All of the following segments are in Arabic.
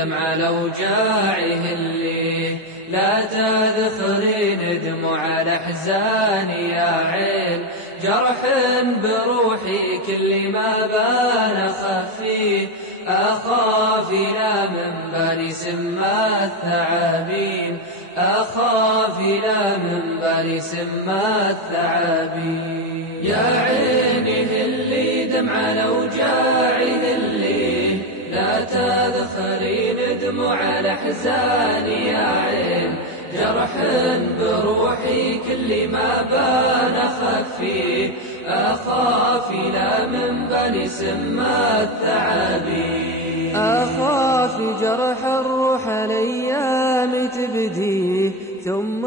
دمع الأوجاع هلي، لا تذخرين دموع الأحزان يا عين، جرح بروحي كل ما بان خفي، أخاف لا من بالي سما الثعابين، أخاف لا من بالي سما الثعابين. يا عيني هلي دمع الأوجاع هلي، لا تذخرين دموع الأحزان يا عين، جرح بروحي كل ما بان خفي، أخاف لا من بالي سما الثعابين. أخاف جرح الروح الأيام تبدي، ثم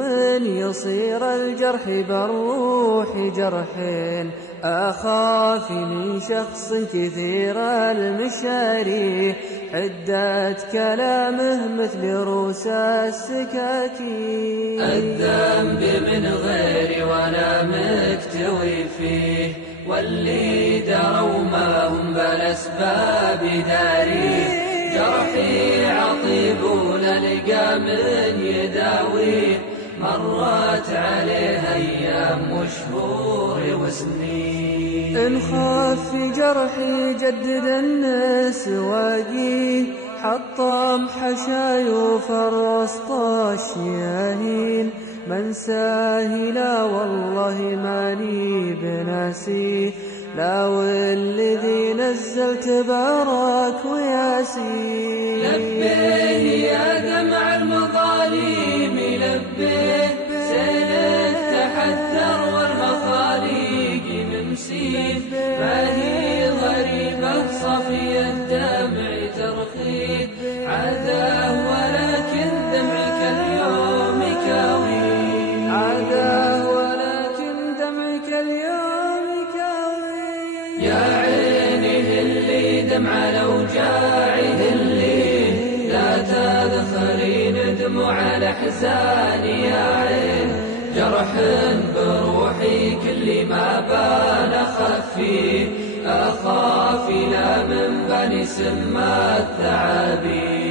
يصير الجرح بالروح جرحين، أخاف من شخص كثير المشاري، حدة كلامه مثل روس السكاكين. الذنب من غيري ولا مكتوي فيه، واللي دروا ما هم بالأسباب داري، جرحي عطيب ولا لقى من يداويه، مرت عليه أيام وشهور وسنين. إن خاف في جرحي جدد النسواقي، حطم حشايوف الرسط الشياهين، من ساهي لا والله ماني بناسي، لا والذي نزلت بارك وياسين. لبيه يا دمع المظالم لبيه، سيلك تحذر والمخاليق ممسيه، ما هي غريبة صفي الدمع ترخيه، عذاه ولكن دمعك اليوم كاوي، عذاه ولكن دمعك اليوم كاوي. يا عيني هلي دمع الأوجاع هلي، لا تذخرين دموع الأحزان يا عين، جرح بروحي كل ما بان خفي، أخاف لا من بني سما الثعابين.